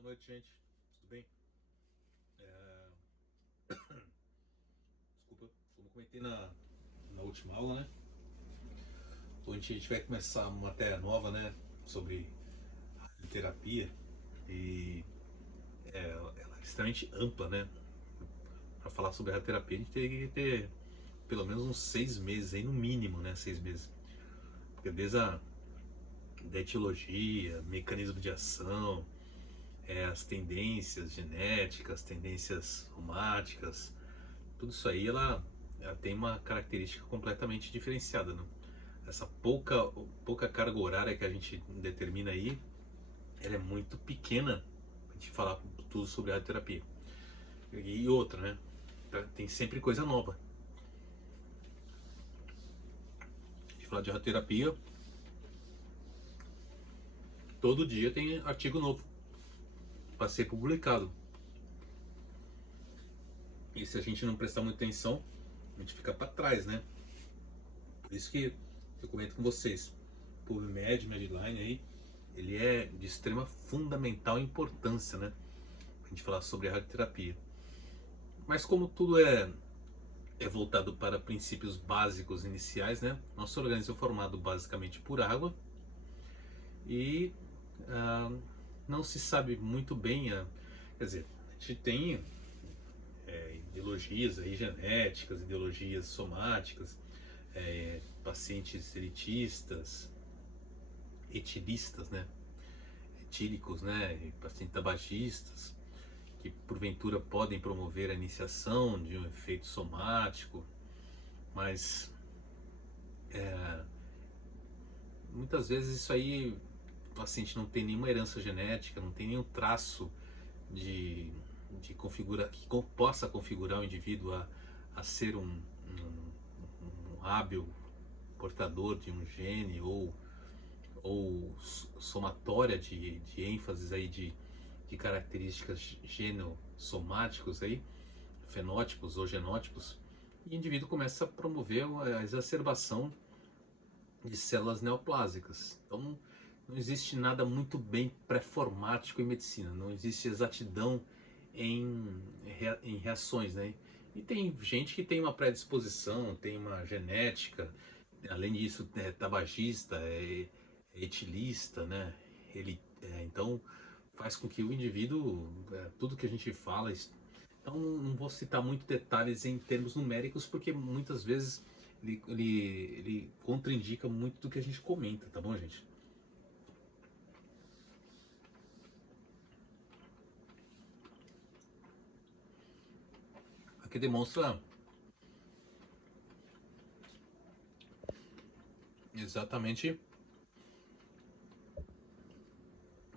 Boa noite, gente. Tudo bem? É, Desculpa, como eu comentei na última aula, né? Hoje a gente vai começar uma matéria nova, né? Sobre terapia e ela é extremamente ampla, né? Para falar sobre a terapia, a gente tem que ter pelo menos uns 6 meses aí, no mínimo, né? 6 meses. Porque desde da etiologia, mecanismo de ação, as tendências genéticas, tendências somáticas, tudo isso aí ela tem uma característica completamente diferenciada, né? Essa pouca carga horária que a gente determina aí, ela é muito pequena pra gente falar tudo sobre radioterapia. E outra, né? Tem sempre coisa nova. A gente fala de radioterapia, todo dia tem artigo novo para ser publicado. E se a gente não prestar muita atenção, a gente fica para trás, né? Por isso que eu comento com vocês. O PubMed, Medline aí, ele é de extrema fundamental importância, né? Pra gente falar sobre a radioterapia. Mas como tudo é voltado para princípios básicos iniciais, né? Nosso organismo é formado basicamente por água e ah, não se sabe muito bem, quer dizer, a gente tem ideologias aí genéticas, ideologias somáticas, pacientes elitistas, etilistas, né? Etílicos, né? E pacientes tabagistas, que porventura podem promover a iniciação de um efeito somático, mas muitas vezes isso aí o paciente não tem nenhuma herança genética, não tem nenhum traço de, de configurar que possa configurar o indivíduo a ser um hábil portador de um gene ou somatória de ênfases aí de características genossomáticos aí, fenótipos ou genótipos, e o indivíduo começa a promover a exacerbação de células neoplásicas. Então não existe nada muito bem pré-formático em medicina, não existe exatidão em reações, né? E tem gente que tem uma predisposição, tem uma genética, além disso é tabagista, é etilista, né? Então faz com que o indivíduo, tudo que a gente fala, então não vou citar muito detalhes em termos numéricos, porque muitas vezes ele contraindica muito do que a gente comenta, tá bom, gente? Aqui demonstra exatamente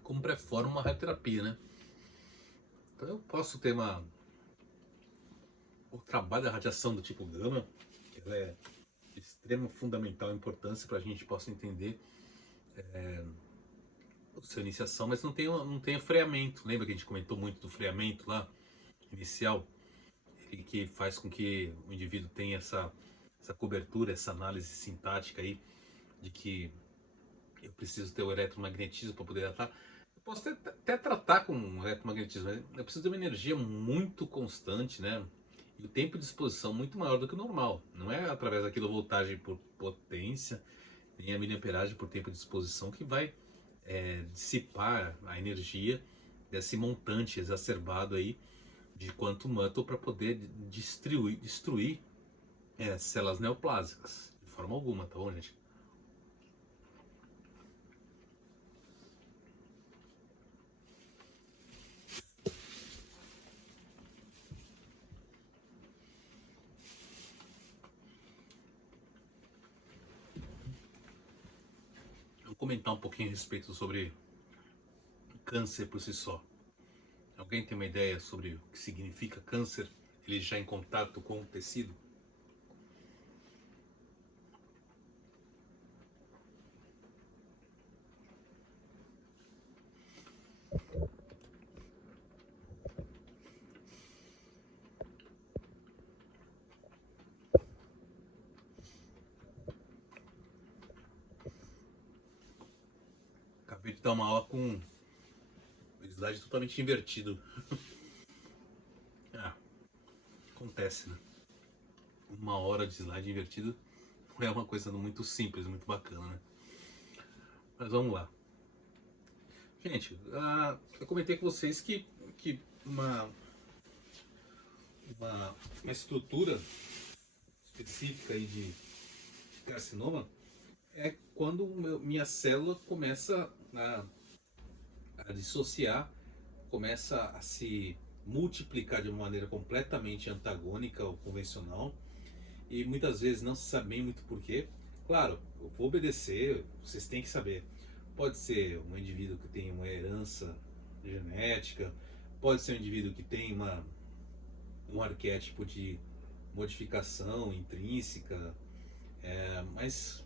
como pré-forma uma radioterapia, né? Então eu posso ter o trabalho da radiação do tipo gama, que ela é de extrema fundamental importância para a gente possa entender a sua iniciação, mas não tem o freamento. Lembra que a gente comentou muito do freamento lá, inicial? Ele que faz com que o indivíduo tenha essa cobertura, essa análise sintática aí, de que eu preciso ter o eletromagnetismo para poder tratar. Eu posso até tratar com o eletromagnetismo, mas eu preciso de uma energia muito constante, né? E o tempo de exposição muito maior do que o normal. Não é através da quilovoltagem por potência, nem a miliamperagem por tempo de exposição que vai dissipar a energia desse montante exacerbado aí de quantum metal para poder destruir células neoplásicas. De forma alguma, tá bom, gente? Vou comentar um pouquinho a respeito sobre câncer por si só. Alguém tem uma ideia sobre o que significa câncer? Ele já em contato com o tecido? Acabei de dar uma aula com o slide totalmente invertido. Ah, acontece, né? 1 hora de slide invertido não é uma coisa muito simples, muito bacana, né? Mas vamos lá. Gente, eu comentei com vocês que uma estrutura específica aí de carcinoma é quando minha célula começa a dissociar, começa a se multiplicar de uma maneira completamente antagônica ao convencional, e muitas vezes não se sabe bem muito porquê. Claro, eu vou obedecer, vocês têm que saber. Pode ser um indivíduo que tem uma herança genética, pode ser um indivíduo que tem um arquétipo de modificação intrínseca, mas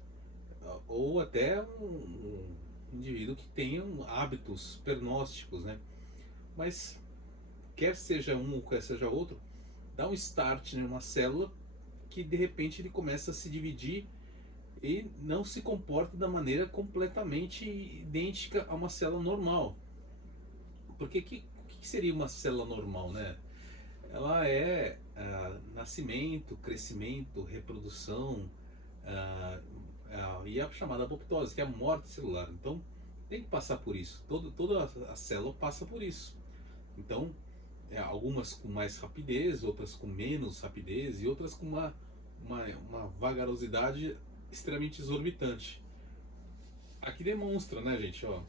ou até um indivíduo que tenha hábitos pernósticos, né? Mas quer seja um ou quer seja outro, dá um start em uma célula que de repente ele começa a se dividir e não se comporta da maneira completamente idêntica a uma célula normal. Porque o que seria uma célula normal, né? Ela é nascimento, crescimento, reprodução, e a chamada apoptose, que é a morte celular. Então tem que passar por isso. Toda a célula passa por isso. Então, algumas com mais rapidez, outras com menos rapidez e outras com uma vagarosidade extremamente exorbitante. Aqui demonstra, né, gente, ó,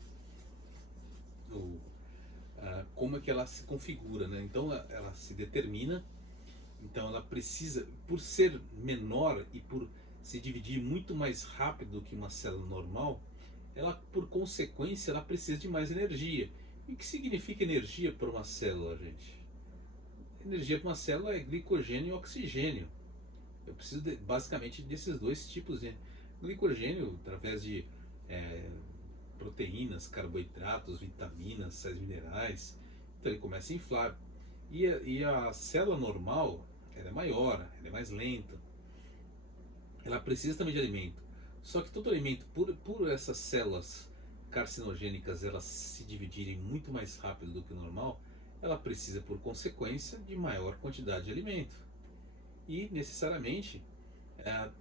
como é que ela se configura, né? Então ela se determina, então ela precisa, por ser menor e por se dividir muito mais rápido do que uma célula normal, ela, por consequência, ela precisa de mais energia. E o que significa energia para uma célula, gente? Energia para uma célula é glicogênio e oxigênio. Eu preciso basicamente desses dois tipos de glicogênio através de proteínas, carboidratos, vitaminas, sais minerais. Então ele começa a inflar. E a célula normal, ela é maior, ela é mais lenta. Ela precisa também de alimento. Só que todo alimento, por essas células carcinogênicas elas se dividirem muito mais rápido do que o normal, ela precisa, por consequência, de maior quantidade de alimento. E, necessariamente,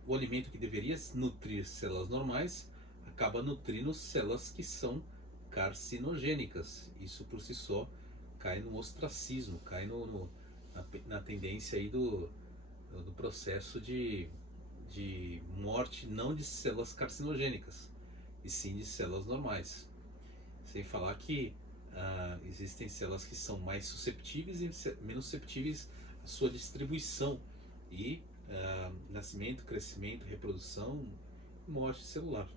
o alimento que deveria nutrir células normais acaba nutrindo células que são carcinogênicas. Isso por si só cai no ostracismo, cai na tendência aí do processo de morte, não de células carcinogênicas, e sim de células normais. Sem falar que existem células que são mais susceptíveis e menos susceptíveis à sua distribuição e nascimento, crescimento, reprodução, morte celular.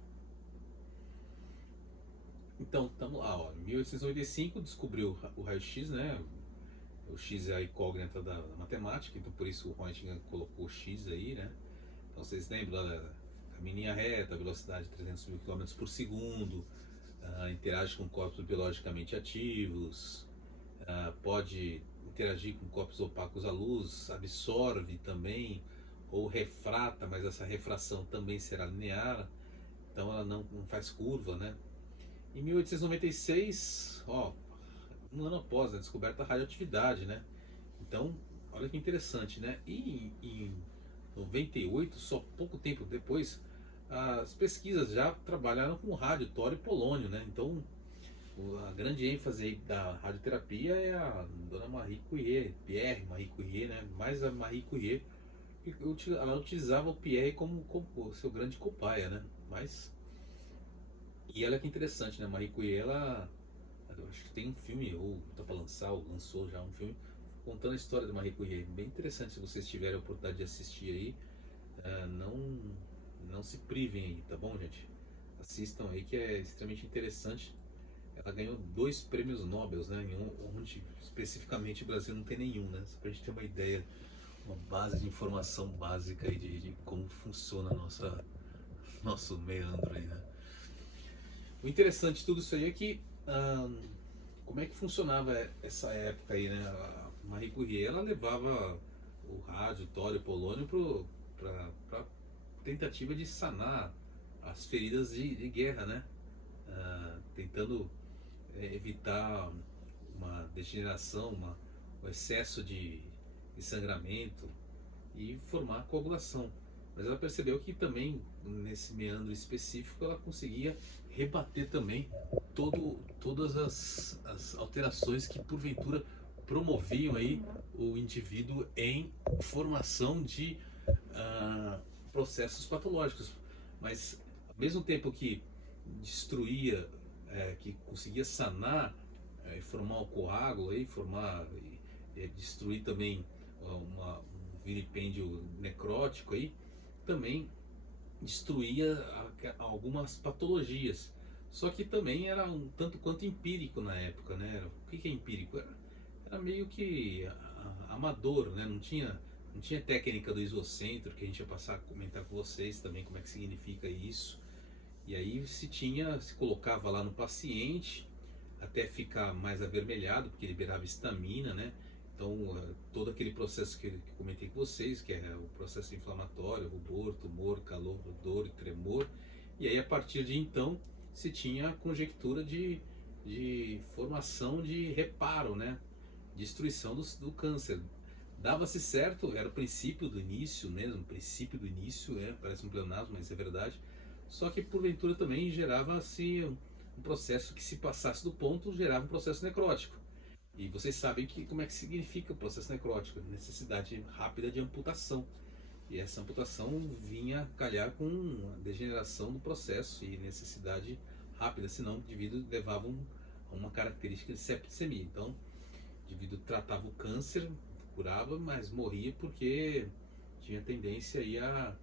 Então, estamos lá, ó, em 1895 descobriu o raio-x, né? O X é a incógnita da matemática, então por isso o Röntgen colocou o X aí, né? Então vocês lembram da caminha reta, velocidade de 300 mil km por segundo, interage com corpos biologicamente ativos, pode interagir com corpos opacos à luz, absorve também, ou refrata, mas essa refração também será linear, então ela não faz curva, né? Em 1896, ó, um ano após a descoberta da radioatividade, né? Então, olha que interessante, né? E em 98, só pouco tempo depois, as pesquisas já trabalharam com rádio, tório e polônio, né? Então, a grande ênfase aí da radioterapia é a dona Marie Curie, Pierre Marie Curie, né? Mais a Marie Curie, ela utilizava o Pierre como o seu grande cobaia, né? Mas, e olha que interessante, né? Marie Curie, ela, eu acho que tem um filme, ou tá para lançar, ou lançou já um filme, contando a história da Marie Curie. Bem interessante, se vocês tiverem a oportunidade de assistir aí, não se privem aí, tá bom, gente? Assistam aí, que é extremamente interessante. Ela ganhou 2 prêmios Nobel, né? Onde especificamente o Brasil não tem nenhum, né? Só pra gente ter uma ideia, uma base de informação básica aí de como funciona nosso meandro aí, né? O interessante de tudo isso aí é que como é que funcionava essa época aí, né? A Marie Curie, ela levava o rádio, o tório, o polônio para tentativa de sanar as feridas de guerra, né? Tentando evitar uma degeneração, um excesso de sangramento e formar coagulação. Mas ela percebeu que também, nesse meandro específico, ela conseguia rebater também todas as alterações que porventura promoviam aí o indivíduo em formação de processos patológicos. Mas ao mesmo tempo que destruía, que conseguia sanar e formar o coágulo, aí, destruir também um vilipêndio necrótico, aí, também destruía algumas patologias. Só que também era um tanto quanto empírico na época, né? O que é empírico? Era meio que amador, né? Não tinha técnica do isocentro, que a gente ia passar a comentar com vocês também como é que significa isso. E aí se colocava lá no paciente até ficar mais avermelhado, porque liberava histamina, né? Então, todo aquele processo que eu comentei com vocês, que é o processo inflamatório, rubor, tumor, calor, dor e tremor. E aí, a partir de então, se tinha a conjectura de formação de reparo, né? Destruição do câncer. Dava-se certo, era o princípio do início mesmo, princípio do início, parece um pleonasmo, mas é verdade. Só que porventura também gerava-se um processo que, se passasse do ponto, gerava um processo necrótico. E vocês sabem como é que significa o processo necrótico, necessidade rápida de amputação. E essa amputação vinha calhar com a degeneração do processo e necessidade rápida, senão o indivíduo levava a uma característica de septicemia. Então, o indivíduo tratava o câncer, curava, mas morria porque tinha tendência aí a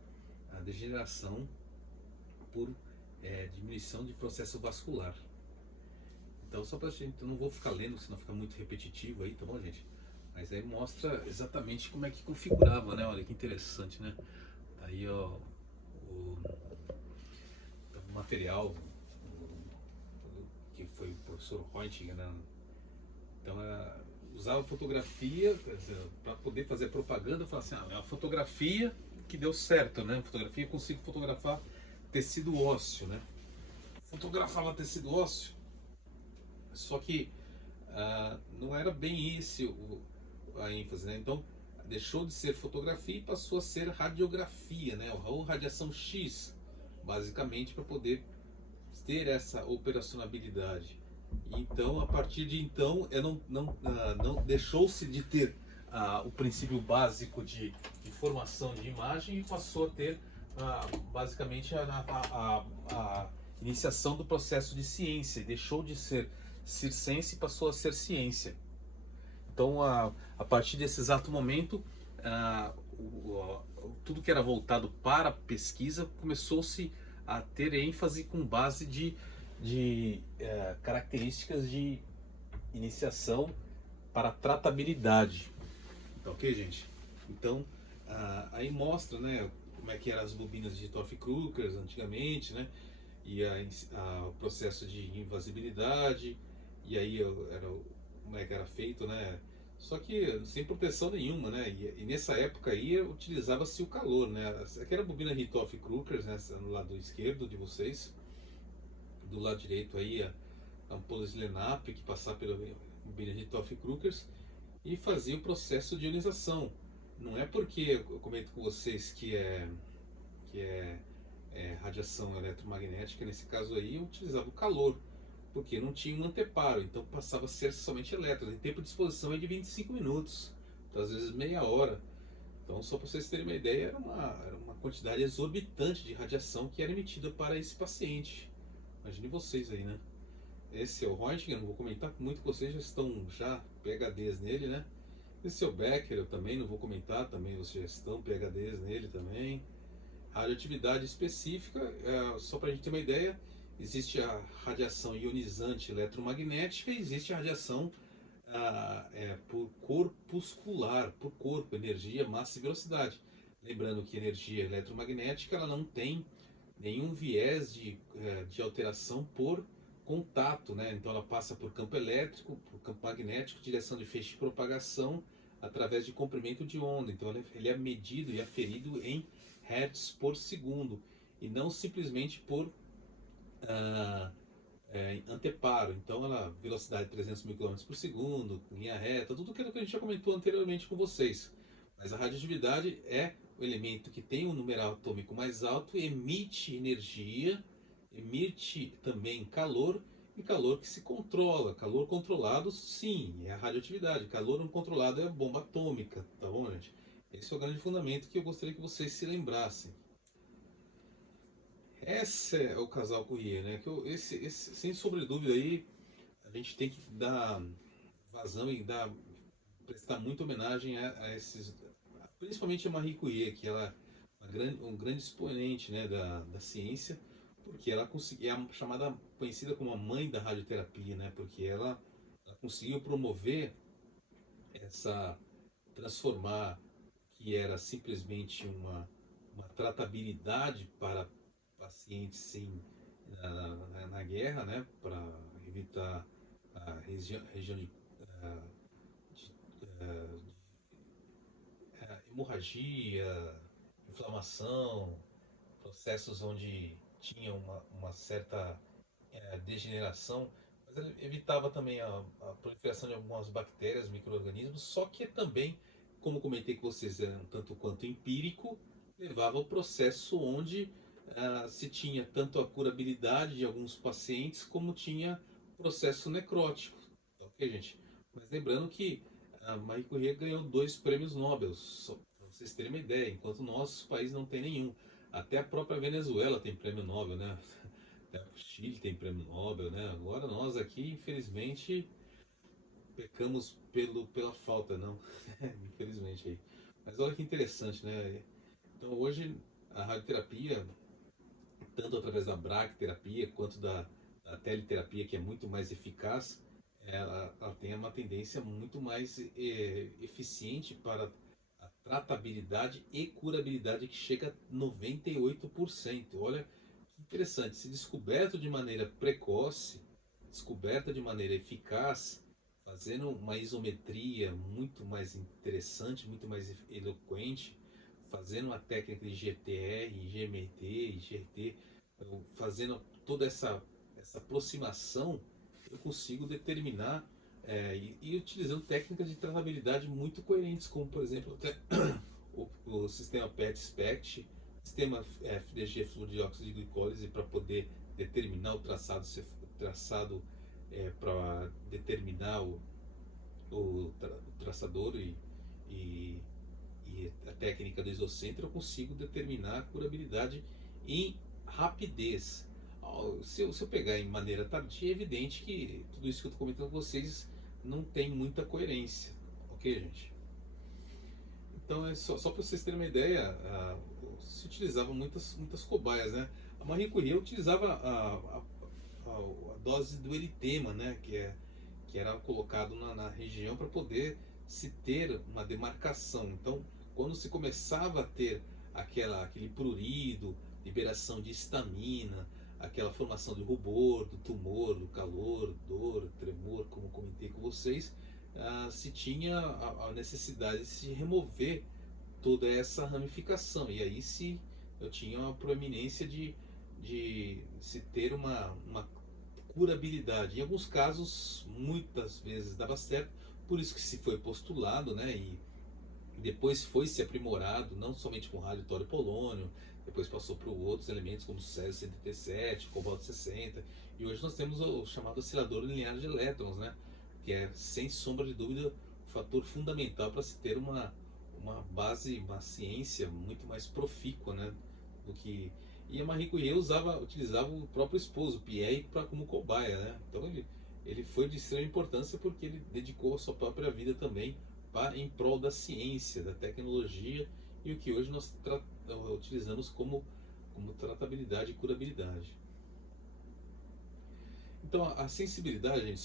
degeneração por diminuição de processo vascular. Então, só pra gente, eu não vou ficar lendo, senão fica muito repetitivo aí, tá bom, gente? Mas aí mostra exatamente como é que configurava, né? Olha que interessante, né? Aí, ó, o material que foi o professor Reuntgen, né? Então, usava fotografia para poder fazer propaganda. Falar assim, é a fotografia que deu certo, né? Fotografia, eu consigo fotografar tecido ósseo, né? Fotografava tecido ósseo, só que não era bem esse a ênfase, né? Então deixou de ser fotografia e passou a ser radiografia, né? Ou radiação X, basicamente, para poder ter essa operacionalidade. Então, a partir de então, não deixou-se de ter o princípio básico de formação de imagem e passou a ter basicamente a iniciação do processo de ciência. Deixou de ser circense e passou a ser ciência. Então, a partir desse exato momento, tudo que era voltado para a pesquisa começou-se a ter ênfase com base de características de iniciação para tratabilidade. Tá ok, gente? Então, aí mostra, né, como é que eram as bobinas de Torff-Krugers antigamente, né? E o processo de invasibilidade, e aí como é que era feito, né? Só que sem proteção nenhuma, né? E nessa época aí utilizava-se o calor, né? Aqui era a bobina Hittorf-Krugers, né? No lado esquerdo de vocês. Do lado direito aí a ampola de Lenap, que passava pela bobina Hittorf-Krugers e fazia o processo de ionização. Não é porque eu comento com vocês que é radiação eletromagnética, nesse caso aí eu utilizava o calor, porque não tinha um anteparo, então passava a ser somente elétrons. Em tempo de exposição é de 25 minutos, então, às vezes meia hora. Então, só para vocês terem uma ideia, era uma quantidade exorbitante de radiação que era emitida para esse paciente. Imagine vocês aí, né? Esse é o Röntgen, eu não vou comentar muito, vocês já estão PhDs nele, né? Esse é o Becker, eu também não vou comentar, também vocês já estão PhDs nele também. Radioatividade específica, só para a gente ter uma ideia, existe a radiação ionizante eletromagnética e existe a radiação por corpuscular, por corpo, energia, massa e velocidade. Lembrando que a energia eletromagnética ela não tem nenhum viés de alteração por contato, né? Então ela passa por campo elétrico, por campo magnético, direção de feixe de propagação através de comprimento de onda. Então ele é medido e aferido em hertz por segundo e não simplesmente por em anteparo, então ela velocidade 300 mil quilômetros por segundo, linha reta, tudo aquilo que a gente já comentou anteriormente com vocês. Mas a radioatividade é o elemento que tem um numeral atômico mais alto, emite energia, emite também calor, e calor que se controla. Calor controlado, sim, é a radioatividade. Calor não controlado é a bomba atômica, tá bom, gente? Esse é o grande fundamento que eu gostaria que vocês se lembrassem. Esse é o casal Courier, né? Sem sobre dúvida aí, a gente tem que dar vazão e prestar muita homenagem a esses, principalmente a Marie Curie, que ela é um grande expoente, né, da ciência, porque ela conseguiu, é a chamada, conhecida como a mãe da radioterapia, né, porque ela conseguiu promover essa, transformar que era simplesmente uma tratabilidade para pacientes na guerra, né, para evitar a região ah, de, ah, hemorragia, inflamação, processos onde tinha uma certa degeneração, mas ele evitava também a proliferação de algumas bactérias, micro-organismos, só que também, como comentei com vocês, era um tanto quanto empírico, levava ao processo onde se tinha tanto a curabilidade de alguns pacientes, como tinha processo necrótico. Tá ok, gente? Mas lembrando que a Marie Curie ganhou 2 prêmios Nobel, só para vocês terem uma ideia, enquanto o nosso país não tem nenhum. Até a própria Venezuela tem prêmio Nobel, né? Até o Chile tem prêmio Nobel, né? Agora nós aqui, infelizmente, pecamos pela falta, não. Infelizmente aí. Mas olha que interessante, né? Então hoje a radioterapia, tanto através da bracterapia quanto da teliterapia, que é muito mais eficaz, ela tem uma tendência muito mais eficiente para a tratabilidade e curabilidade, que chega a 98%. Olha que interessante, se descoberto de maneira precoce, descoberta de maneira eficaz, fazendo uma isometria muito mais interessante, muito mais eloquente, fazendo uma técnica de GTR, GMT, GT, fazendo toda essa aproximação, eu consigo determinar e utilizando técnicas de tratabilidade muito coerentes, como por exemplo até o sistema PET-SPECT, sistema FDG, fluido de óxido de glicólise, para poder determinar o traçado para determinar o traçador e, e a técnica do isocentro, eu consigo determinar a curabilidade em rapidez. Se eu pegar em maneira tardia, é evidente que tudo isso que eu estou comentando com vocês não tem muita coerência, ok, gente? Então, é só para vocês terem uma ideia, se utilizava muitas cobaias, né? A Marie Curie utilizava a dose do eritema, né? Que era colocado na região para poder se ter uma demarcação. Então, quando se começava a ter aquele prurido, liberação de histamina, aquela formação de rubor, do tumor, do calor, dor, tremor, como comentei com vocês, se tinha a necessidade de se remover toda essa ramificação. E aí se eu tinha uma proeminência de se ter uma curabilidade. Em alguns casos, muitas vezes dava certo, por isso que se foi postulado, né? E depois foi se aprimorado, não somente com rádio, tório e polônio, depois passou para outros elementos como césio 137, cobalto 60, e hoje nós temos o chamado oscilador linear de elétrons, né? Que é, sem sombra de dúvida, o fator fundamental para se ter uma base, uma ciência muito mais profícua, né? Do que... E a Marie Curie utilizava o próprio esposo, Pierre, como cobaia, né? Então ele foi de extrema importância porque ele dedicou a sua própria vida também em prol da ciência, da tecnologia e o que hoje nós utilizamos como tratabilidade e curabilidade. Então a sensibilidade, gente,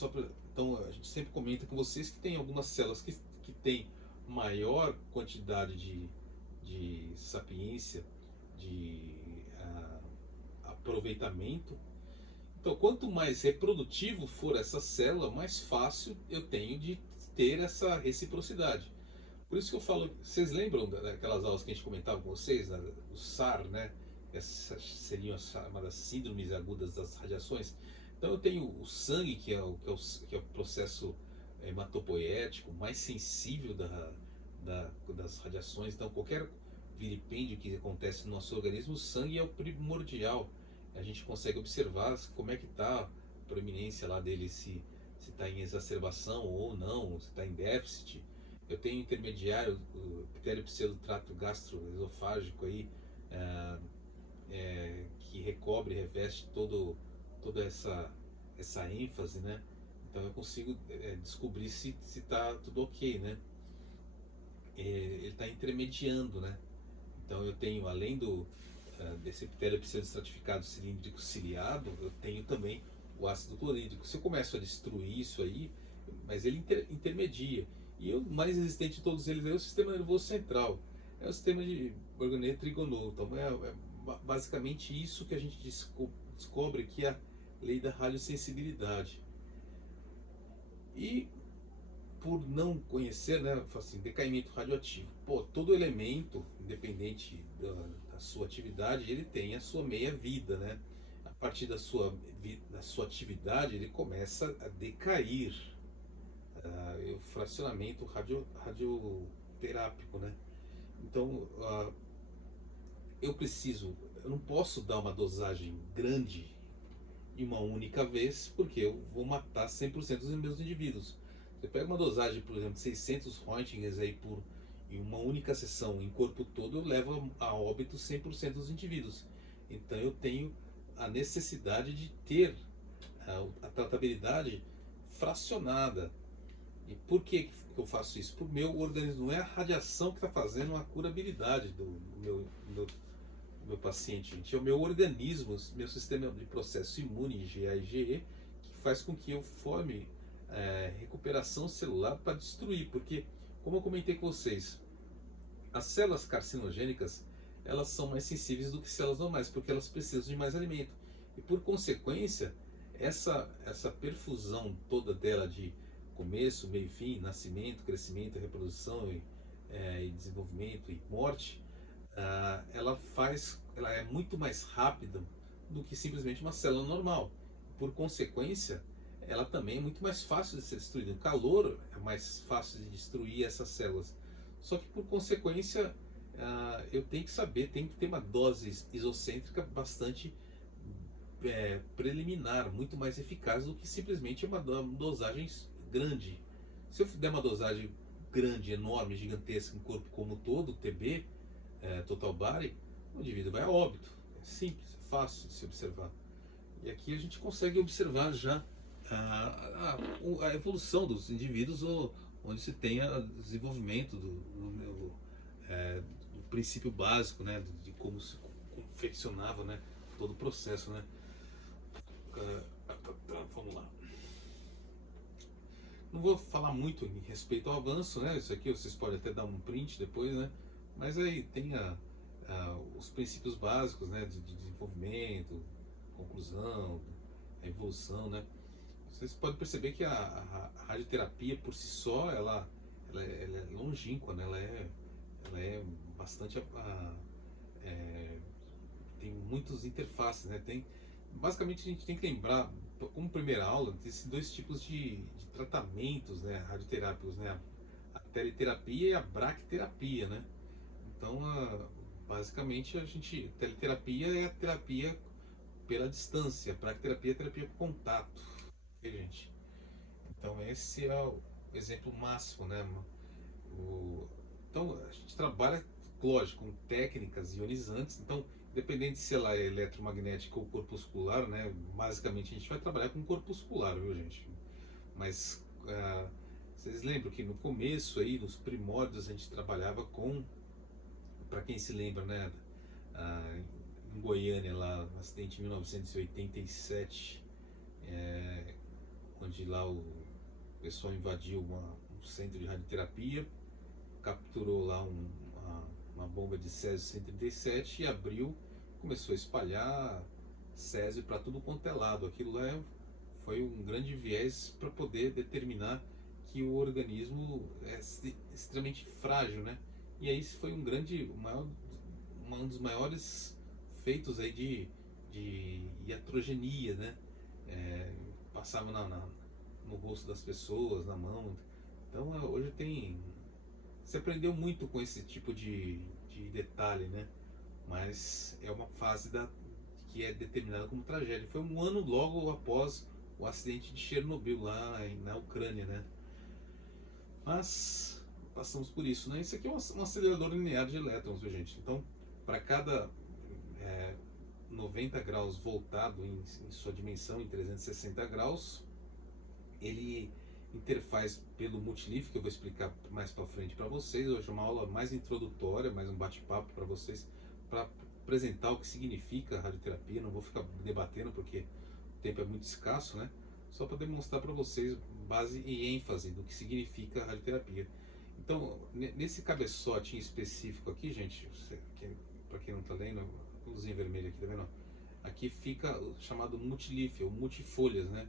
então a gente sempre comenta com vocês que tem algumas células que têm maior quantidade de sapiência, de aproveitamento. Então, quanto mais reprodutivo for essa célula, mais fácil eu tenho de ter essa reciprocidade. Por isso que eu falo, vocês lembram daquelas aulas que a gente comentava com vocês, o SAR, né? Essas seriam as chamadas síndromes agudas das radiações. Então eu tenho o sangue, que é o processo hematopoético mais sensível das radiações. Então qualquer vilipêndio que acontece no nosso organismo, o sangue é o primordial. A gente consegue observar como é que está a proeminência lá dele, se está em exacerbação ou não, se está em déficit. Eu tenho intermediário, o epitélio pseudotrato gastroesofágico aí, é, que recobre, reveste toda essa ênfase, né? Então eu consigo descobrir se está tudo ok, né? Ele está intermediando, né? Então eu tenho, além desse epitélio pseudoestratificado cilíndrico ciliado, eu tenho também o ácido clorídrico. Se eu começo a destruir isso aí, mas ele intermedia. E o mais resistente de todos eles é o sistema nervoso central. É o sistema de organeto trigonal. Então é basicamente isso que a gente descobre, que é a lei da radiosensibilidade. E por não conhecer, né, assim, decaimento radioativo. Pô, todo elemento, independente da sua atividade, ele tem a sua meia-vida, né? A partir da sua atividade, ele começa a decair. O fracionamento radioterápico, né? Então, eu não posso dar uma dosagem grande em uma única vez, porque eu vou matar 100% dos meus indivíduos. Você pega uma dosagem, por exemplo, de 600 Roentgens aí em uma única sessão, em corpo todo, eu levo a óbito 100% dos indivíduos. Então eu tenho a necessidade de ter a tratabilidade fracionada. E por que eu faço isso? Para o meu organismo, não é a radiação que está fazendo a curabilidade do meu paciente, gente. É o meu organismo, meu sistema de processo imune, IgA e IgE, que faz com que eu forme recuperação celular para destruir. Porque, como eu comentei com vocês, as células carcinogênicas, elas são mais sensíveis do que células normais, porque elas precisam de mais alimento. E por consequência, essa perfusão toda dela de começo, meio e fim, nascimento, crescimento, reprodução e desenvolvimento e morte, ela é muito mais rápida do que simplesmente uma célula normal. Por consequência, ela também é muito mais fácil de ser destruída. O calor é mais fácil de destruir essas células. Só que por consequência, eu tenho que saber, tenho que ter uma dose isocêntrica bastante preliminar, muito mais eficaz do que simplesmente uma dosagem grande. Se eu der uma dosagem grande, enorme, gigantesca em corpo como todo, TB, total body, o indivíduo vai a óbito. É simples, é fácil de se observar. E aqui a gente consegue observar já a evolução dos indivíduos, onde se tem o desenvolvimento do princípio básico, né, de como se confeccionava, né, todo o processo, né. Vamos lá. Não vou falar muito em respeito ao avanço, né? Isso aqui vocês podem até dar um print depois, né? Mas aí tem os princípios básicos, né? De desenvolvimento, conclusão, a evolução, né? Vocês podem perceber que a radioterapia por si só, ela é longínqua, né? Ela é bastante... tem muitas interfaces, né? Basicamente a gente tem que lembrar, como primeira aula, desses dois tipos de tratamentos, né, radioterápicos, né, a teleterapia e a bracterapia, né. Então, basicamente teleterapia é a terapia pela distância, a bracterapia é a terapia por contato, ok, gente? Então esse é o exemplo máximo, né. Então a gente trabalha, lógico, com técnicas ionizantes. Então, independente se ela é eletromagnética ou corpuscular, né? Basicamente a gente vai trabalhar com corpuscular, viu, gente? Mas vocês lembram que no começo aí, nos primórdios, a gente trabalhava com, para quem se lembra, né? Em Goiânia, lá, no acidente em 1987, onde lá o pessoal invadiu um centro de radioterapia, capturou lá uma bomba de Césio-137 e abriu, começou a espalhar Césio para tudo quanto é lado. Aquilo lá foi um grande viés para poder determinar que o organismo é extremamente frágil, né? E aí foi um dos maiores feitos aí de iatrogenia, né? passava no rosto das pessoas, na mão. Então hoje tem. Se aprendeu muito com esse tipo de detalhe, né? Mas é uma fase que é determinada como tragédia. Foi um ano logo após o acidente de Chernobyl lá na Ucrânia, né? Mas passamos por isso, né? Isso aqui é um acelerador linear de elétrons, viu, gente? Então, para cada é, 90 graus voltado em sua dimensão, em 360 graus, ele interfaz pelo multileaf, que eu vou explicar mais para frente para vocês. Hoje é uma aula mais introdutória, mais um bate-papo para vocês, para apresentar o que significa radioterapia. Não vou ficar debatendo porque o tempo é muito escasso, né? Só para demonstrar para vocês base e ênfase do que significa radioterapia. Então, nesse cabeçote em específico aqui, gente, para quem não está lendo, a luzinha vermelha aqui, tá vendo? Aqui fica o chamado multileaf, ou multifolhas, né?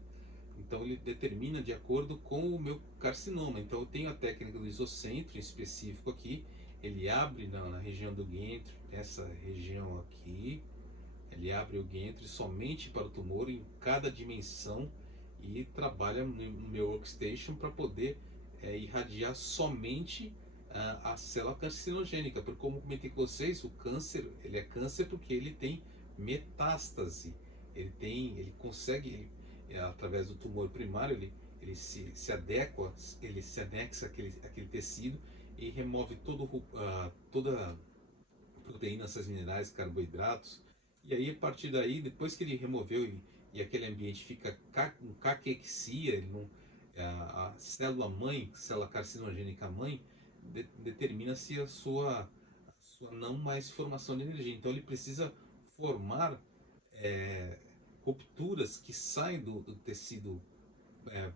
Então ele determina de acordo com o meu carcinoma. Então eu tenho a técnica do isocentro em específico aqui. Ele abre na região do gantry, essa região aqui. Ele abre o gantry somente para o tumor em cada dimensão e trabalha no meu workstation para poder irradiar somente a célula carcinogênica. Porque como comentei com vocês, o câncer, ele é câncer porque ele tem metástase. Ele consegue, através do tumor primário, ele se adequa, ele se anexa àquele tecido e remove toda proteínas, sais minerais, carboidratos. E aí, a partir daí, depois que ele removeu e aquele ambiente fica com caquexia, ele não, a célula mãe, célula carcinogênica mãe, determina-se a sua não mais formação de energia. Então ele precisa formar rupturas que saem do tecido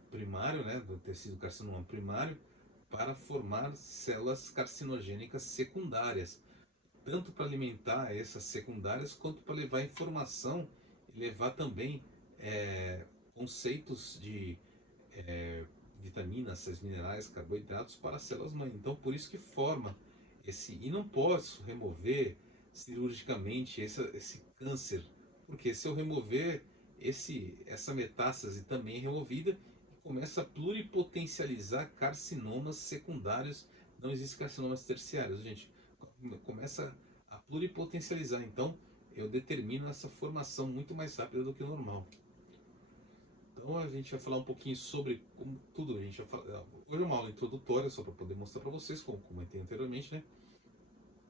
primário, né, do tecido carcinoma primário, para formar células carcinogênicas secundárias, tanto para alimentar essas secundárias quanto para levar informação e levar também conceitos de vitaminas, sais minerais, carboidratos para as células mãe. Então por isso que forma e não posso remover cirurgicamente esse câncer, porque se eu remover essa metástase também é removida e começa a pluripotencializar carcinomas secundários. Não existe carcinomas terciários, gente. Começa a pluripotencializar. Então eu determino essa formação muito mais rápida do que o normal. Então a gente vai falar um pouquinho sobre como tudo. A gente vai falar, hoje é uma aula introdutória só para poder mostrar para vocês, como comentei anteriormente, né?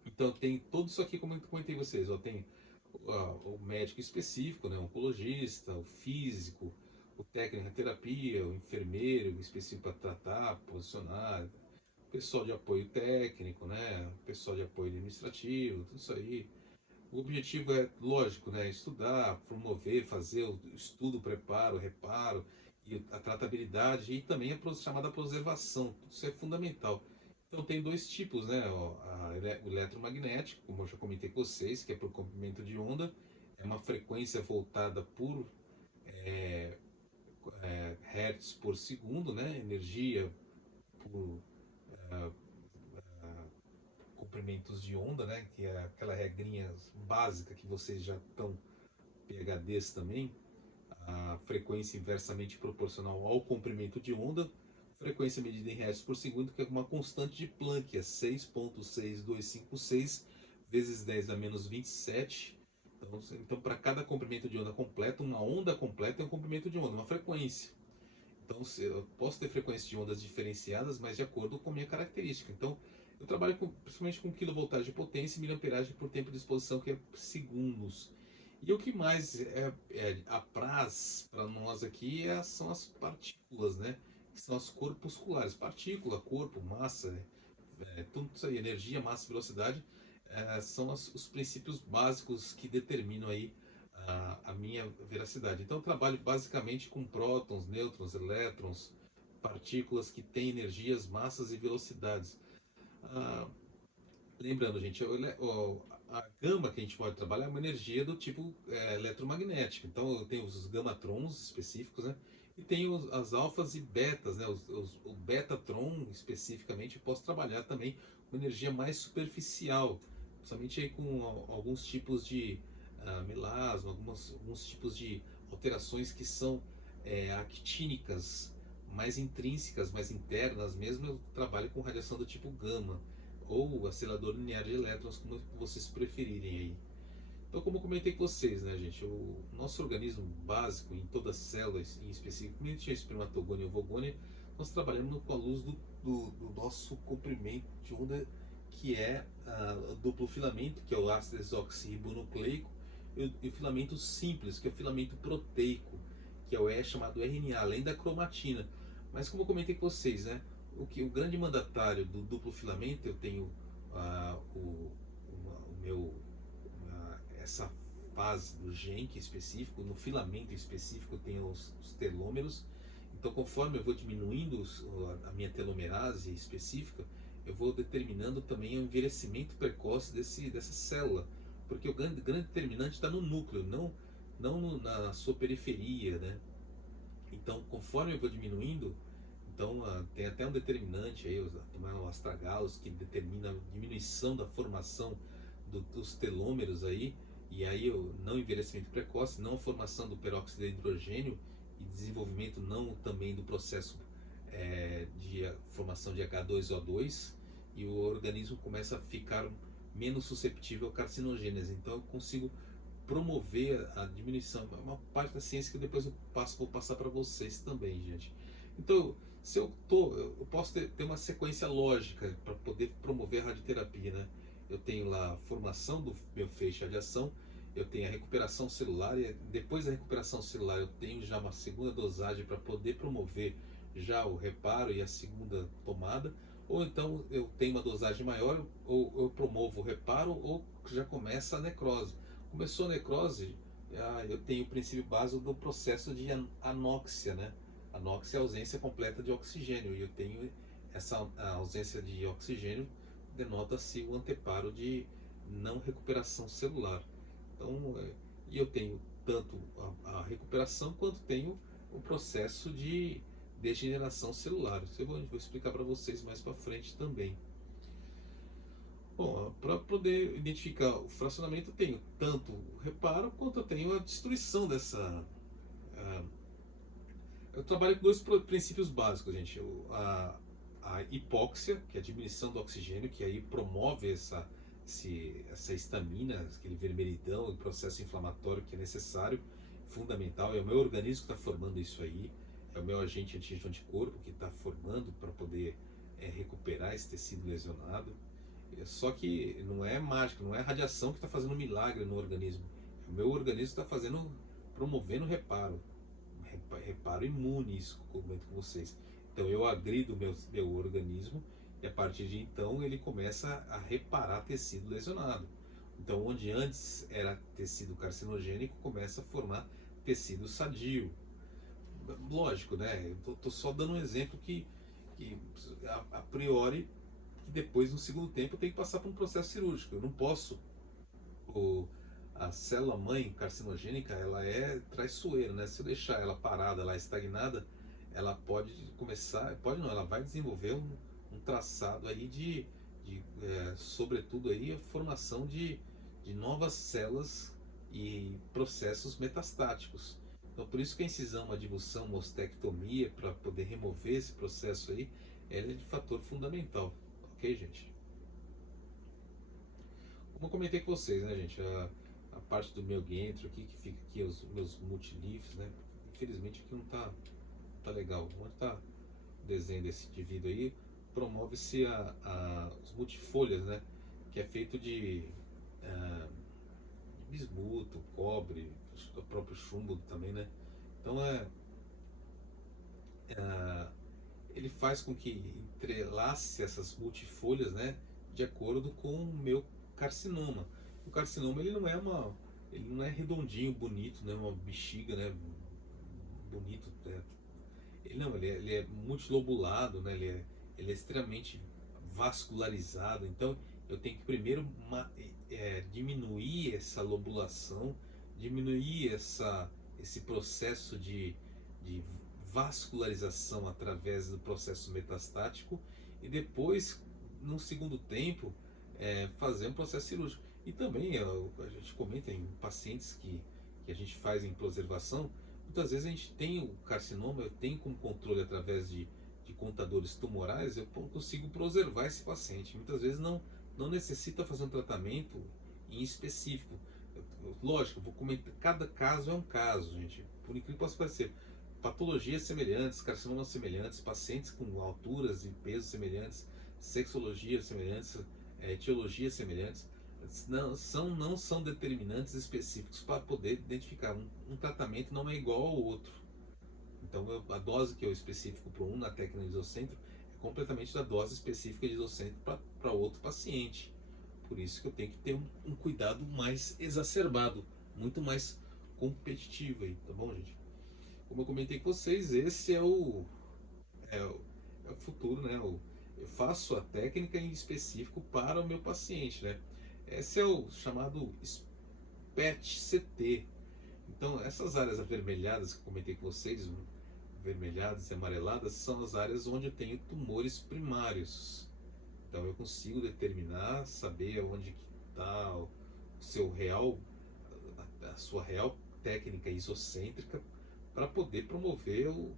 Então tem tudo isso aqui como eu comentei vocês. Ó, tem o médico específico, né? O oncologista, o físico, o técnico de terapia, o enfermeiro específico para tratar, posicionar, o pessoal de apoio técnico, né? O pessoal de apoio administrativo, tudo isso aí. O objetivo é, lógico, né, estudar, promover, fazer o estudo, o preparo, o reparo e a tratabilidade e também a chamada preservação. Tudo isso é fundamental. Então tem dois tipos, né? O eletromagnético, como eu já comentei com vocês, que é por comprimento de onda, é uma frequência voltada por hertz por segundo, né? Energia por comprimentos de onda, né? Que é aquela regrinha básica que vocês já estão PHDs também, a frequência inversamente proporcional ao comprimento de onda, frequência medida em hertz por segundo, que é uma constante de Planck, é 6.6256 vezes 10 a menos 27. Então para cada comprimento de onda completo, uma onda completa é um comprimento de onda, uma frequência. Então eu posso ter frequências de ondas diferenciadas, mas de acordo com a minha característica. Então eu trabalho principalmente com quilovoltagem de potência e miliamperagem por tempo de exposição, que é segundos. E o que mais apraz para nós aqui são as partículas, né? Que são as corpusculares. Partícula, corpo, massa, né? Tudo isso aí, energia, massa, velocidade, são os princípios básicos que determinam aí a minha veracidade. Então eu trabalho basicamente com prótons, nêutrons, elétrons, partículas que têm energias, massas e velocidades. Ah, lembrando, gente, a gama que a gente pode trabalhar é uma energia do tipo eletromagnético. Então eu tenho os gamatrons específicos, né? E tenho as alfas e betas, né? O betatron especificamente eu posso trabalhar também com energia mais superficial, principalmente aí com alguns tipos de melasma, alguns tipos de alterações que são actínicas, mais intrínsecas, mais internas mesmo, eu trabalho com radiação do tipo gama, ou acelerador linear de elétrons, como vocês preferirem aí. Então, como eu comentei com vocês, né, gente, o nosso organismo básico, em todas as células, em específico, a espermatogônia e ovogônia, nós trabalhamos com a luz do nosso comprimento de onda, que é o duplo filamento, que é o ácido desoxirribonucleico, e o filamento simples, que é o filamento proteico, que é chamado RNA, além da cromatina. Mas como eu comentei com vocês, né, o grande mandatário do duplo filamento, eu tenho o meu essa fase do GENC específico, no filamento específico tem os telômeros. Então, conforme eu vou diminuindo a minha telomerase específica, eu vou determinando também o envelhecimento precoce dessa célula, porque o grande determinante está no núcleo, não na sua periferia, né? Então, conforme eu vou diminuindo, então tem até um determinante aí, o astragalos, que determina a diminuição da formação dos telômeros aí, e aí o não envelhecimento precoce, não a formação do peróxido de hidrogênio e desenvolvimento não também do processo de formação de H2O2, e o organismo começa a ficar menos susceptível a carcinogênese. Então eu consigo promover a diminuição. É uma parte da ciência que depois eu vou passar para vocês também, gente. Então, se eu posso ter uma sequência lógica para poder promover a radioterapia, né? Eu tenho lá a formação do meu feixe de radiação, eu tenho a recuperação celular, e depois da recuperação celular eu tenho já uma segunda dosagem para poder promover já o reparo e a segunda tomada, ou então eu tenho uma dosagem maior, ou eu promovo o reparo, ou já começa a necrose. Começou a necrose, eu tenho o princípio básico do processo de anóxia, né? Anóxia é a ausência completa de oxigênio, e eu tenho essa ausência de oxigênio, denota-se o anteparo de não recuperação celular. Então, e eu tenho tanto a recuperação quanto tenho o processo de degeneração celular. Isso eu vou explicar para vocês mais para frente também. Bom, para poder identificar o fracionamento, eu tenho tanto o reparo quanto eu tenho a destruição dessa. Eu trabalho com dois princípios básicos, gente. A hipóxia, que é a diminuição do oxigênio, que aí promove essa histamina, aquele vermelhidão, o processo inflamatório que é necessário, fundamental. É o meu organismo que está formando isso aí, é o meu agente anticorpo que está formando para poder recuperar esse tecido lesionado. Só que não é mágica, não é a radiação que está fazendo milagre no organismo. O meu organismo está promovendo reparo imune, isso que eu comento com vocês. Então eu agrido o meu organismo, e a partir de então ele começa a reparar tecido lesionado. Então onde antes era tecido carcinogênico, começa a formar tecido sadio. Lógico, né? Estou só dando um exemplo que a priori, que depois no segundo tempo tem que passar por um processo cirúrgico. Eu não posso, a célula mãe carcinogênica, ela é traiçoeira, né? Se eu deixar ela parada, lá estagnada, ela pode pode não, ela vai desenvolver um traçado aí sobretudo aí a formação de novas células e processos metastáticos. Então por isso que a incisão, a divulsão, a mastectomia, para poder remover esse processo aí, ela é de fator fundamental. Ok, gente? Como eu comentei com vocês, né, gente, a parte do meu gantry aqui, que fica aqui os meus multilifes, né, infelizmente aqui não tá legal. Onde tá o desenho desse indivíduo aí, promove-se os multifolhas, né, que é feito de bismuto, cobre, o próprio chumbo também, né. Então ele faz com que entrelace essas multifolhas, né, de acordo com o meu carcinoma. O carcinoma ele não é redondinho, bonito, né, uma bexiga, né, bonito. Ele é multilobulado, né, ele é extremamente vascularizado. Então eu tenho que primeiro diminuir essa lobulação, diminuir esse processo de vascularização através do processo metastático, e depois, no segundo tempo, fazer um processo cirúrgico. E também a gente comenta em pacientes que que a gente faz em preservação, muitas vezes a gente tem o carcinoma, eu tenho como controle através de contadores tumorais, eu consigo preservar esse paciente. Muitas vezes não necessita fazer um tratamento em específico. Lógico, eu vou comentar, cada caso é um caso, gente. Por incrível que possa parecer, patologias semelhantes, carcinomas semelhantes, pacientes com alturas e pesos semelhantes, sexologias semelhantes, etiologias semelhantes, não são determinantes específicos para poder identificar. Um tratamento não é igual ao outro. Então a dose que eu específico para um na técnica de isocentro é completamente da dose específica de isocentro para outro paciente. Por isso que eu tenho que ter um cuidado mais exacerbado, muito mais competitivo aí, tá bom, gente? Como eu comentei com vocês, esse é o futuro, né? Eu faço a técnica em específico para o meu paciente, né? Esse é o chamado PET-CT. Então, essas áreas avermelhadas que eu comentei com vocês, avermelhadas e amareladas, são as áreas onde eu tenho tumores primários. Então, eu consigo determinar, saber onde está o seu real, a sua real técnica isocêntrica para poder promover o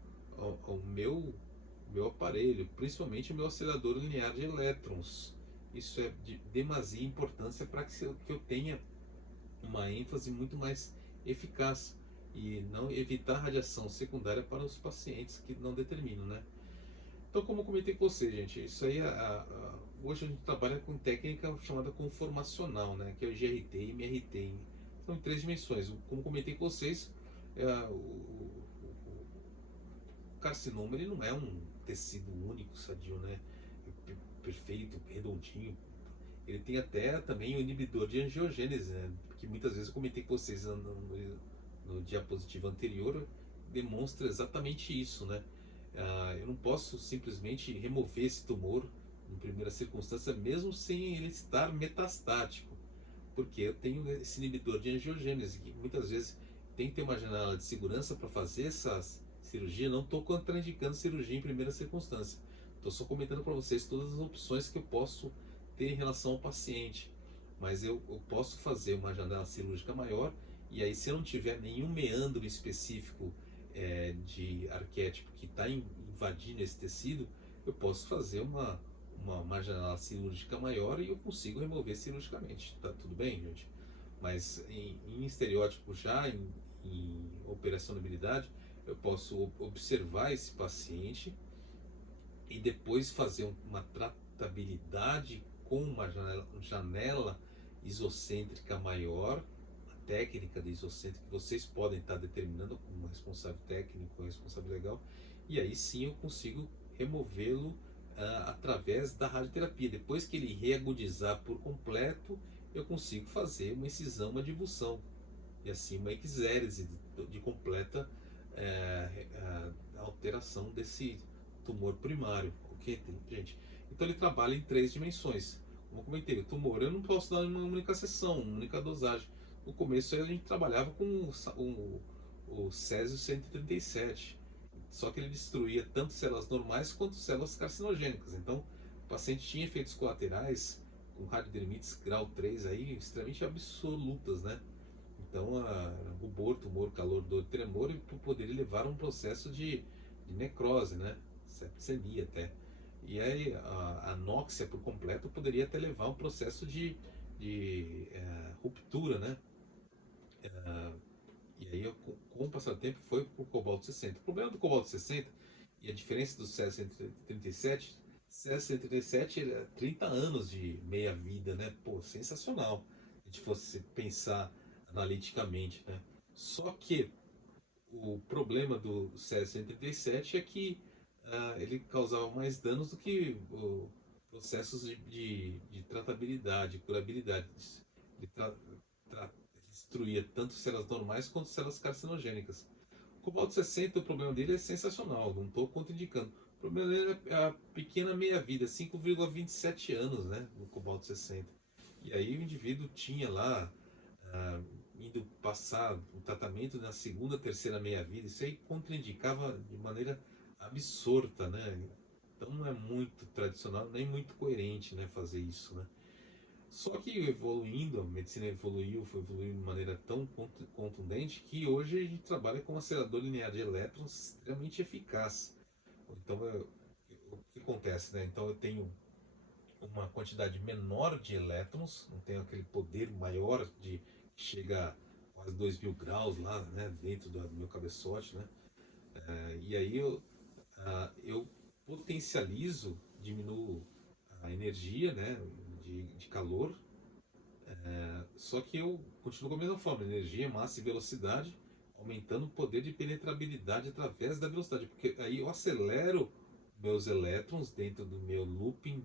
meu aparelho, principalmente o meu acelerador linear de elétrons. Isso é de demasia importância para que eu tenha uma ênfase muito mais eficaz e não evitar radiação secundária para os pacientes que não determinam, né? Então, como eu comentei com você, gente, isso aí, hoje a gente trabalha com técnica chamada conformacional, né? Que é o GRT e MRT. São em três dimensões. Como comentei com vocês, o carcinoma ele não é um tecido único, sadio, né? Perfeito, redondinho. Ele tem até também o inibidor de angiogênese, né? Que muitas vezes eu comentei com vocês no diapositivo anterior, demonstra exatamente isso, né? Eu não posso simplesmente remover esse tumor em primeira circunstância, mesmo sem ele estar metastático, porque eu tenho esse inibidor de angiogênese, que muitas vezes tem que ter uma janela de segurança para fazer essas cirurgia. Não estou contraindicando cirurgia em primeira circunstância, estou só comentando para vocês todas as opções que eu posso ter em relação ao paciente, mas eu posso fazer uma janela cirúrgica maior, e aí se eu não tiver nenhum meandro específico de arquétipo que está invadindo esse tecido, eu posso fazer uma janela cirúrgica maior e eu consigo remover cirurgicamente. Tá tudo bem, gente? Mas em estereótipo já, em operacionalidade, eu posso observar esse paciente e depois fazer uma tratabilidade com uma janela isocêntrica maior, a técnica de isocêntrica que vocês podem estar determinando como responsável técnico, responsável legal, e aí sim eu consigo removê-lo através da radioterapia. Depois que ele reagudizar por completo, eu consigo fazer uma incisão, uma divulsão, e assim uma exérese de completa alteração desse tumor primário, ok, gente? Então ele trabalha em três dimensões. Como eu comentei, o tumor eu não posso dar uma única sessão, uma única dosagem. No começo a gente trabalhava com o Césio 137, só que ele destruía tanto células normais quanto células carcinogênicas. Então o paciente tinha efeitos colaterais com radiodermites grau 3 aí, extremamente absolutas, né? Então, rubor, tumor, calor, dor, tremor, poderia levar a um processo de necrose, né? Septicemia até. E aí, a anóxia por completo poderia até levar a um processo de ruptura, né? E aí, com o passar do tempo, foi para o cobalto 60. O problema do cobalto 60 e a diferença do Césio 137, Césio 137 ele é 30 anos de meia-vida, né? Pô, sensacional. Se a gente fosse pensar analiticamente, né? Só que o problema do Césio 137 é que ele causava mais danos do que processos de tratabilidade, curabilidade. Ele destruía tanto células normais quanto células carcinogênicas. O cobalto 60, o problema dele é sensacional, não estou contraindicando. O problema dele é a pequena meia-vida, 5,27 anos, né, no cobalto 60. E aí o indivíduo tinha lá, indo passar o tratamento na segunda, terceira meia-vida, isso aí contraindicava de maneira absurda, né? Então não é muito tradicional, nem muito coerente, né, fazer isso, né? Só que evoluindo, a medicina evoluiu, foi evoluindo de maneira tão contundente que hoje a gente trabalha com um acelerador linear de elétrons extremamente eficaz. Então, o que acontece, né? Então eu tenho uma quantidade menor de elétrons, não tenho aquele poder maior de que chega a quase 2000 graus lá, né, dentro do meu cabeçote, né? E aí eu potencializo, diminuo a energia, né, de calor, só que eu continuo com a mesma forma, energia, massa e velocidade, aumentando o poder de penetrabilidade através da velocidade, porque aí eu acelero meus elétrons dentro do meu looping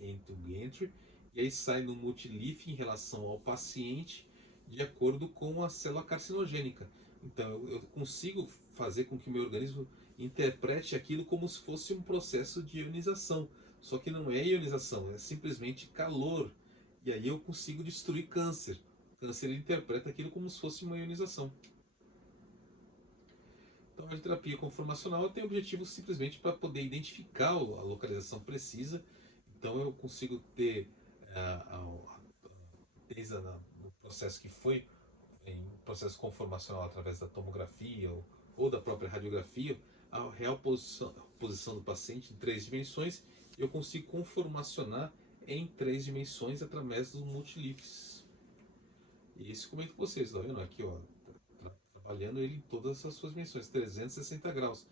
entry, e aí sai no multileaf em relação ao paciente de acordo com a célula carcinogênica. Então eu consigo fazer com que o meu organismo interprete aquilo como se fosse um processo de ionização. Só que não é ionização, é simplesmente calor. E aí eu consigo destruir câncer. O câncer ele interpreta aquilo como se fosse uma ionização. Então a radioterapia conformacional tem o objetivo simplesmente para poder identificar a localização precisa. Então eu consigo ter desde o processo que foi em processo conformacional através da tomografia ou da própria radiografia, a real posição do paciente em 3 dimensões, eu consigo conformacionar em 3 dimensões através dos multileafs. E isso comento com vocês, tá vendo? Aqui, ó, trabalhando ele em todas as suas dimensões, 360 graus.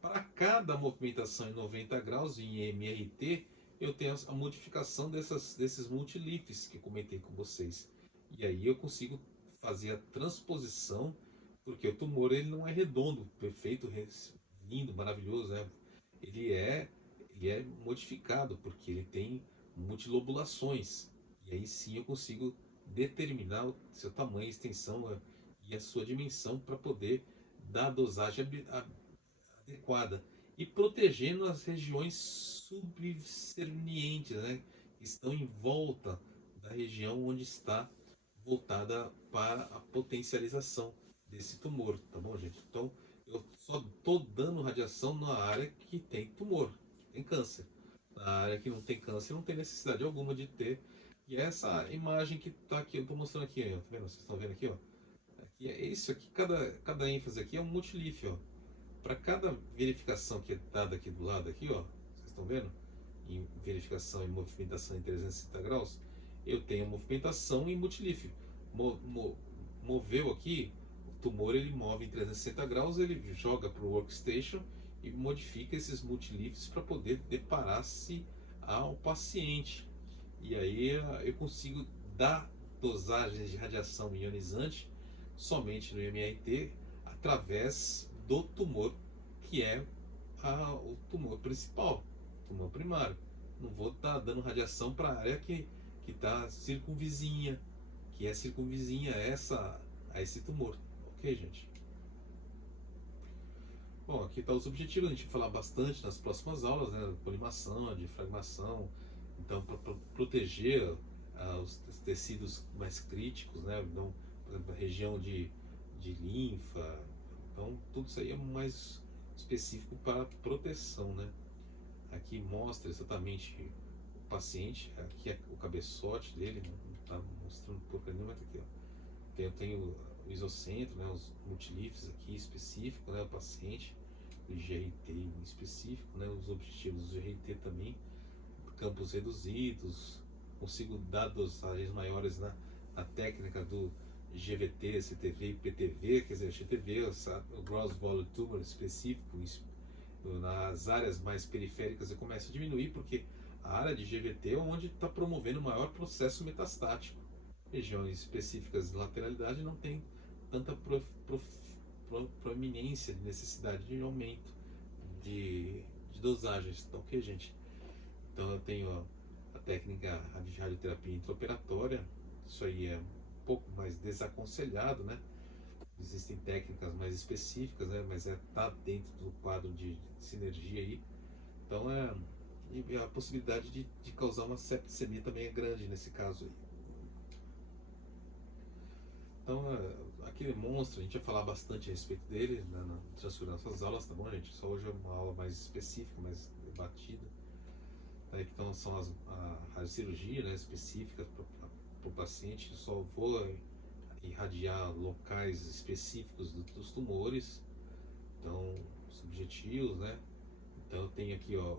Para cada movimentação em 90 graus em MRT, eu tenho a modificação desses multileafs que eu comentei com vocês. E aí eu consigo fazer a transposição, porque o tumor ele não é redondo, perfeito, lindo, maravilhoso, né? Ele é, ele é modificado, porque ele tem multilobulações. E aí sim eu consigo determinar o seu tamanho, extensão e a sua dimensão para poder dar a dosagem adequada e protegendo as regiões subservientes, né, que estão em volta da região onde está voltada para a potencialização desse tumor, tá bom, gente? Então, eu só estou dando radiação na área que tem tumor, que tem câncer. Na área que não tem câncer, não tem necessidade alguma de ter. E essa imagem que está aqui, eu estou mostrando aqui, ó, tá vendo? Vocês estão vendo aqui, ó? Aqui é isso aqui, cada ênfase aqui é um multileaf, ó. Para cada verificação que é dada aqui do lado, aqui, ó, vocês estão vendo? Em verificação e movimentação em 360 graus, eu tenho movimentação em multileaf. Moveu aqui, o tumor ele move em 360 graus, ele joga para o workstation e modifica esses multileafs para poder deparar-se ao paciente. E aí eu consigo dar dosagens de radiação ionizante somente no MRT através do tumor que é o tumor principal, tumor primário. Não vou estar dando radiação para a área que está circunvizinha, que é circunvizinha a esse tumor. Ok, gente? Bom, aqui está os objetivos, a gente vai falar bastante nas próximas aulas, né? Colimação, difragmação, então para proteger os tecidos mais críticos, né? Então, por exemplo, a região de linfa, então tudo isso aí é mais específico para proteção, né? Aqui mostra exatamente o paciente, aqui é o cabeçote dele, não está mostrando porcaria nenhuma, aqui, ó. Eu tenho o isocentro, né, os multileafs aqui específico, né, o paciente, o GRT em específico, né, os objetivos do GRT também, campos reduzidos, consigo dar dosagens maiores na técnica do GVT, CTV e PTV, quer dizer, GTV, o Gross Volume Tumor específico, nas áreas mais periféricas eu começo a diminuir, porque a área de GVT é onde está promovendo o maior processo metastático. Regiões específicas de lateralidade não tem tanta proeminência de necessidade de aumento de dosagens. Então, ok, gente? Então eu tenho a técnica de radioterapia intraoperatória, isso aí é um pouco mais desaconselhado, né? Existem técnicas mais específicas, né? Mas tá dentro do quadro de sinergia aí. Então e a possibilidade de causar uma septicemia também é grande nesse caso aí. Então aqui demonstra, a gente vai falar bastante a respeito dele, né, na transferir nossas aulas, tá bom, gente? Só hoje é uma aula mais específica, mais debatida. Então são a radiocirurgia, né, específica, para o paciente, só vou irradiar locais específicos dos tumores, então os objetivos, né? Então eu tenho aqui, ó,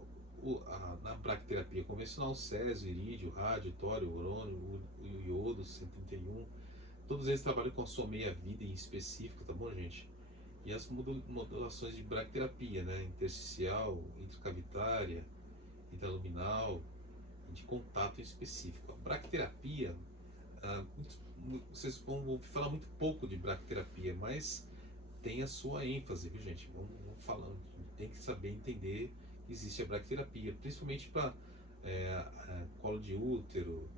na bracterapia convencional, césio, irídio, rádio, tório, urânio, o iodo, 131, todos eles trabalham com a sua meia-vida em específico, tá bom, gente? E as modulações de bracterapia, né? Intersticial, intracavitária, intraluminal, de contato em específico. A bracterapia, vocês vão ouvir falar muito pouco de bracterapia, mas tem a sua ênfase, viu, gente? Vamos falando, tem que saber entender que existe a bracterapia, principalmente para colo de útero,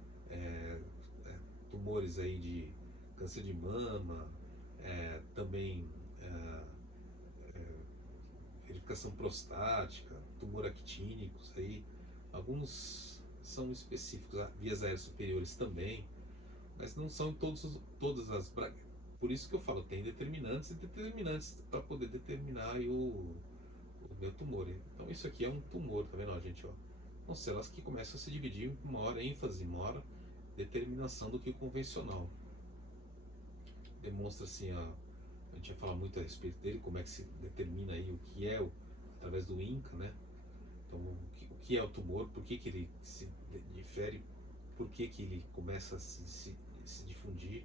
tumores aí de câncer de mama, também verificação prostática, tumor actínicos aí, alguns são específicos, vias aéreas superiores também, mas não são todas as por isso que eu falo, tem determinantes e determinantes para poder determinar aí o meu tumor. Então isso aqui é um tumor, tá vendo, ó, gente? Ó, são células que começam a se dividir, maior ênfase, maior determinação do que o convencional. Demonstra assim, ó, a gente vai falar muito a respeito dele, como é que se determina aí o que é, através do INCA, né? Então, o que é o tumor, por que ele se difere, por que ele começa a se difundir.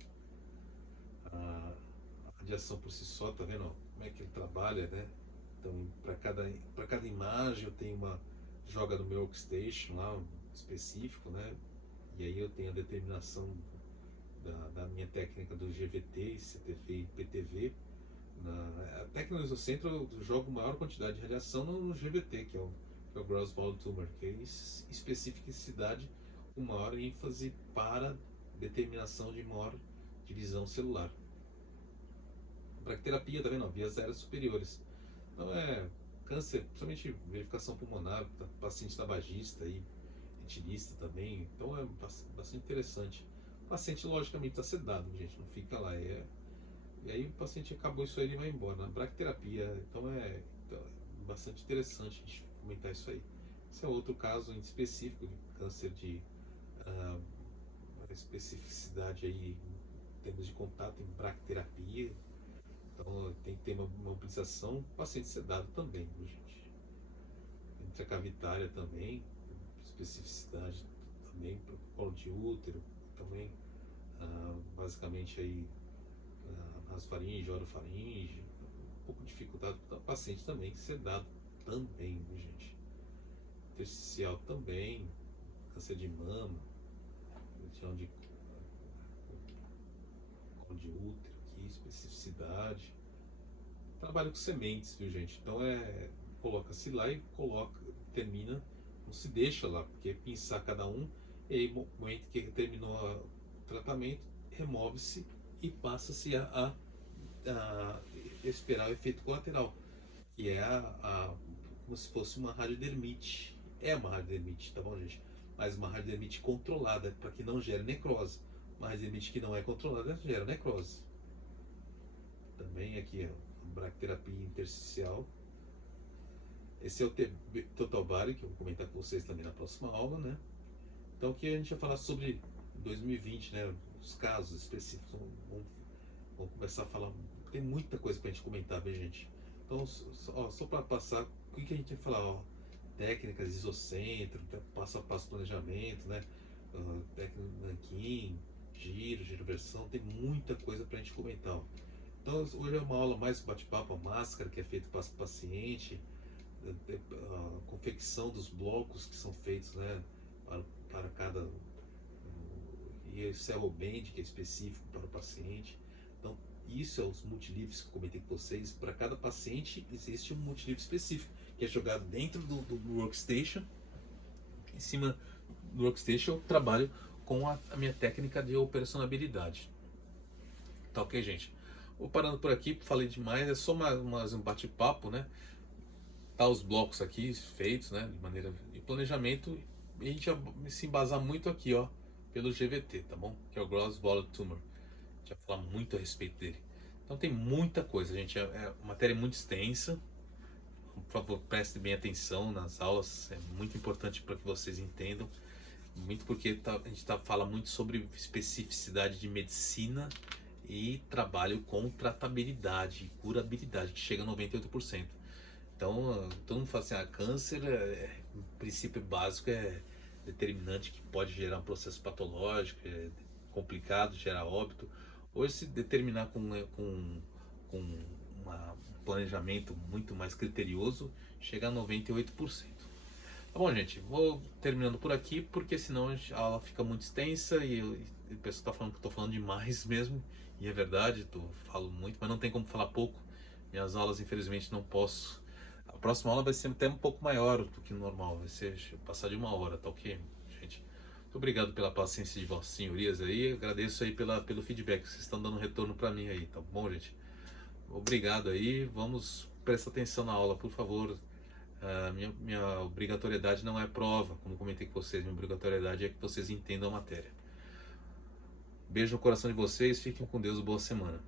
A radiação por si só, tá vendo, ó, como é que ele trabalha, né? Então, para cada imagem eu tenho joga no meu workstation lá, específico, né? E aí eu tenho a determinação da minha técnica do GVT, CTV e PTV. A técnica do isocentro eu jogo maior quantidade de radiação no GVT, que é o Gross Volume Tumor, que é especificidade com maior ênfase para determinação de maior divisão celular. Bracterapia, tá vendo? Vias aéreas superiores. Então câncer, principalmente verificação pulmonar, paciente tabagista e etilista também. Então é bastante interessante. O paciente logicamente está sedado, gente, não fica lá. E aí o paciente acabou isso aí, ele vai embora. Na bracterapia, então é bastante interessante a gente comentar isso aí. Esse é outro caso em específico de câncer de especificidade aí em termos de contato em bracterapia. Então tem que ter uma mobilização, paciente sedado também, viu, gente? Intracavitária também, especificidade também para o colo de útero, também basicamente aí nasofaringe, orofaringe, um pouco dificultado para o paciente também, sedado também, viu, gente? Intersticial também, câncer de mama, região de colo de útero aqui, especificidade. Trabalho com sementes, viu, gente? Então coloca-se lá e termina, não se deixa lá, porque pinçar cada um, e aí no momento que terminou o tratamento, remove-se e passa-se a esperar o efeito colateral, que é como se fosse uma radiodermite. É uma radiodermite, tá bom, gente? Mas uma radiodermite controlada, para que não gere necrose. Uma radiodermite que não é controlada gera necrose. Também aqui, ó, bracterapia intersticial. Esse é o total body, que eu vou comentar com vocês também na próxima aula, né? Então aqui a gente vai falar sobre 2020, né? Os casos específicos. Vamos começar a falar. Tem muita coisa pra gente comentar, viu, gente? Então, só para passar, o que a gente vai falar, ó? Técnicas de isocentro, passo a passo planejamento, né? Técnica Nankin, giroversão, tem muita coisa pra gente comentar, ó. Então hoje é uma aula mais bate-papo, a máscara que é feita para o paciente, a confecção dos blocos que são feitos, né, para cada, e esse é o band que é específico para o paciente. Então isso é os multilivres que eu comentei com vocês. Para cada paciente existe um multilivre específico que é jogado dentro do workstation. Em cima do workstation eu trabalho com a minha técnica de operacionalidade. Tá ok, gente? Vou parando por aqui, falei demais, é só mais um bate-papo, né? Tá os blocos aqui feitos, né? De maneira de planejamento, e a gente vai se embasar muito aqui, ó, pelo GVT, tá bom? Que é o Gross Volume Tumor. A gente vai falar muito a respeito dele. Então tem muita coisa, gente. É uma matéria muito extensa. Por favor, prestem bem atenção nas aulas, é muito importante para que vocês entendam. muito porque a gente fala muito sobre especificidade de medicina e trabalho com tratabilidade e curabilidade, que chega a 98%. Então, todo mundo fala assim, câncer, o princípio básico é determinante que pode gerar um processo patológico, é complicado, gerar óbito. Hoje, se determinar com um planejamento muito mais criterioso, chega a 98%. Tá bom, gente, vou terminando por aqui, porque senão a aula fica muito extensa e o pessoal está falando que eu estou falando demais mesmo, e é verdade, falo muito, mas não tem como falar pouco. Minhas aulas, infelizmente, não posso. A próxima aula vai ser até um pouco maior do que o normal, vai ser passar de 1 hora, tá ok, gente? Muito obrigado pela paciência de vossas senhorias aí, agradeço aí pelo feedback que vocês estão dando retorno para mim aí, tá bom, gente? Obrigado aí, vamos prestar atenção na aula, por favor. Minha obrigatoriedade não é prova, como comentei com vocês, minha obrigatoriedade é que vocês entendam a matéria. Beijo no coração de vocês, fiquem com Deus, boa semana.